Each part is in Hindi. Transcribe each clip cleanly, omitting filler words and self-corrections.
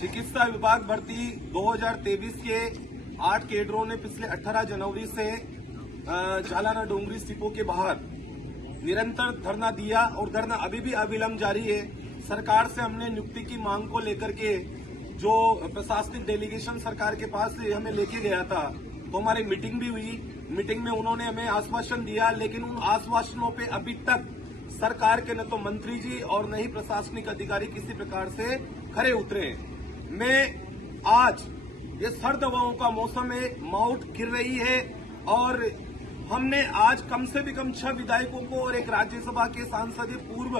चिकित्सा विभाग भर्ती 2023 के 8 कैडरों ने पिछले 18 जनवरी से जालाना डोंगरी डिपो के बाहर निरंतर धरना दिया और धरना अभी भी अविलंब जारी है। सरकार से हमने नियुक्ति की मांग को लेकर के जो प्रशासनिक डेलीगेशन सरकार के पास हमें लेके गया था, तो हमारी मीटिंग भी हुई। मीटिंग में उन्होंने हमें आश्वासन दिया, लेकिन उन आश्वासनों पे अभी तक सरकार के न तो मंत्री जी और न ही प्रशासनिक अधिकारी किसी प्रकार से खरे उतरे हैं। मैं आज ये सर्द हवाओं का मौसम है, माउंट गिर रही है और हमने आज कम से भी कम 6 विधायकों को और एक राज्यसभा के सांसद पूर्व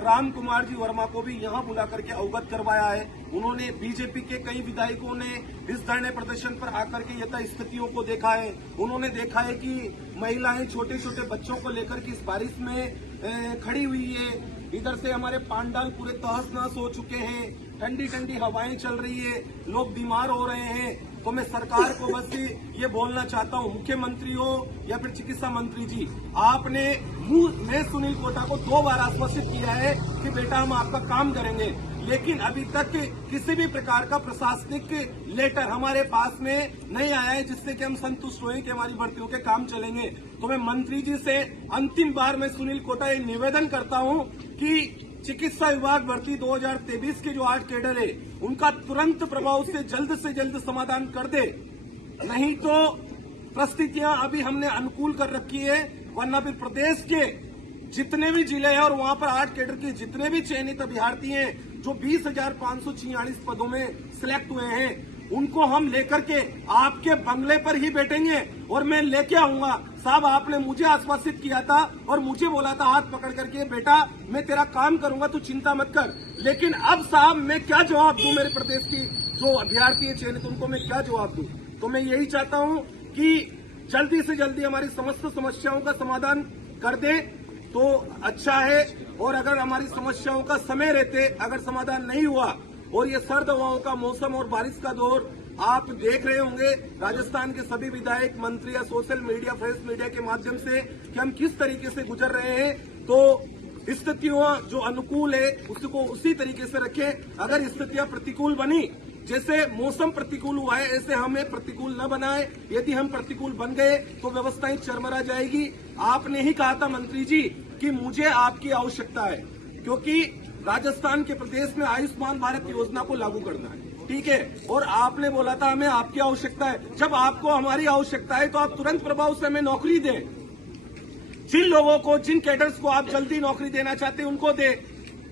राम कुमार जी वर्मा को भी यहां बुला करके अवगत करवाया है। उन्होंने बीजेपी के कई विधायकों ने इस धरने प्रदर्शन पर आकर के यथा स्थितियों को देखा है। उन्होंने देखा है कि महिलाएं छोटे छोटे बच्चों को लेकर के इस बारिश में खड़ी हुई है। इधर से हमारे पांडाल पूरे तहस नहस हो चुके हैं, ठंडी ठंडी हवाएं चल रही है, लोग बीमार हो रहे हैं। तो मैं सरकार को बस ये बोलना चाहता हूं, मुख्यमंत्री हो या फिर चिकित्सा मंत्री जी, आपने मैं सुनील कोटा को 2 बार आश्वासित किया है कि बेटा हम आपका काम करेंगे, लेकिन अभी तक किसी भी प्रकार का प्रशासनिक लेटर हमारे पास में नहीं आया है जिससे कि हम संतुष्ट हुए कि हमारी भर्तियों के काम चलेंगे। तो मैं मंत्री जी से अंतिम बार मैं सुनील कोटा ये निवेदन करता हूं कि चिकित्सा विभाग भर्ती 2023 के जो 8 कैडर है उनका तुरंत प्रभाव से जल्द समाधान कर दे, नहीं तो परिस्थितियां अभी हमने अनुकूल कर रखी है, वरना फिर प्रदेश के जितने भी जिले हैं और वहां पर 8 कैडर के जितने भी चयनित अभ्यर्थी हैं जो 20,546 पदों में सिलेक्ट हुए हैं, उनको हम लेकर के आपके बंगले पर ही बैठेंगे और मैं लेके आऊंगा। साहब, आपने मुझे आश्वासित किया था और मुझे बोला था हाथ पकड़ करके, बेटा मैं तेरा काम करूंगा, तू चिंता मत कर। लेकिन अब साहब मैं क्या जवाब दूं मेरे प्रदेश की जो अभ्यर्थी है चयनित, उनको मैं क्या जवाब दूं? तो मैं यही चाहता हूं कि जल्दी से जल्दी हमारी समस्त समस्याओं का समाधान कर दे तो अच्छा है, और अगर हमारी समस्याओं का समय रहते अगर समाधान नहीं हुआ और ये सर्द हवाओं का मौसम और बारिश का दौर आप देख रहे होंगे राजस्थान के सभी विधायक मंत्री या सोशल मीडिया प्रेस मीडिया के माध्यम से कि हम किस तरीके से गुजर रहे हैं, तो स्थितियां जो अनुकूल है उसको उसी तरीके से रखें। अगर स्थितियां प्रतिकूल बनी, जैसे मौसम प्रतिकूल हुआ है, ऐसे हमें प्रतिकूल न बनाए। यदि हम प्रतिकूल बन गए तो व्यवस्थाएं चरमरा जाएगी। आपने ही कहा था मंत्री जी कि मुझे आपकी आवश्यकता है, क्योंकि राजस्थान के प्रदेश में आयुष्मान भारत योजना को लागू करना है, ठीक है, और आपने बोला था हमें आपकी आवश्यकता है। जब आपको हमारी आवश्यकता है तो आप तुरंत प्रभाव से हमें नौकरी दें। जिन लोगों को, जिन कैडर्स को आप जल्दी नौकरी देना चाहते हैं उनको दे,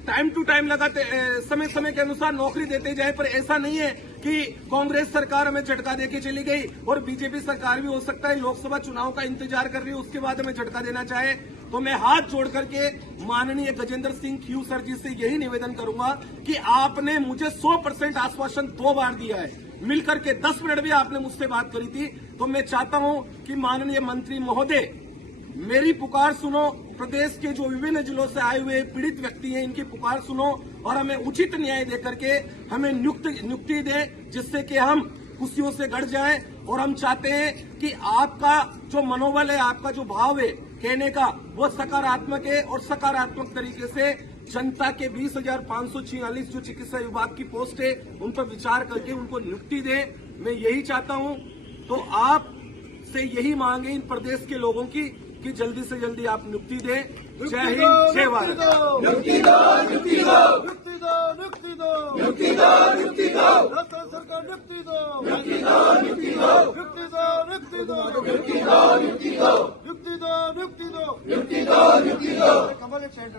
टाइम टू टाइम लगाते समय समय के अनुसार नौकरी देते जाए। पर ऐसा नहीं है कि कांग्रेस सरकार हमें झटका देके चली गई और बीजेपी सरकार भी हो सकता है लोकसभा चुनाव का इंतजार कर रही है, उसके बाद हमें झटका देना चाहे। तो मैं हाथ जोड़ करके माननीय गजेंद्र सिंह ख्यू सर जी से यही निवेदन करूंगा कि आपने मुझे 100% आश्वासन 2 बार दिया है, मिलकर के 10 मिनट भी आपने मुझसे बात करी थी। तो मैं चाहता हूं कि माननीय मंत्री महोदय मेरी पुकार सुनो, प्रदेश के जो विभिन्न जिलों से आए हुए पीड़ित व्यक्ति हैं इनकी पुकार सुनो और हमें उचित न्याय देकर के हमें नियुक्ति दे, जिससे कि हम खुशियों से गढ़ जाएं। और हम चाहते हैं कि आपका जो मनोबल है, आपका जो भाव है कहने का, वो सकारात्मक है और सकारात्मक तरीके से जनता के 20,546 जो चिकित्सा विभाग की पोस्ट है उन पर विचार करके उनको नियुक्ति दें। मैं यही चाहता हूं, तो आप से यही मांग है इन प्रदेश के लोगों की कि जल्दी से जल्दी आप नियुक्ति दें। जय हिंद, जय भारत। कमल एक साइड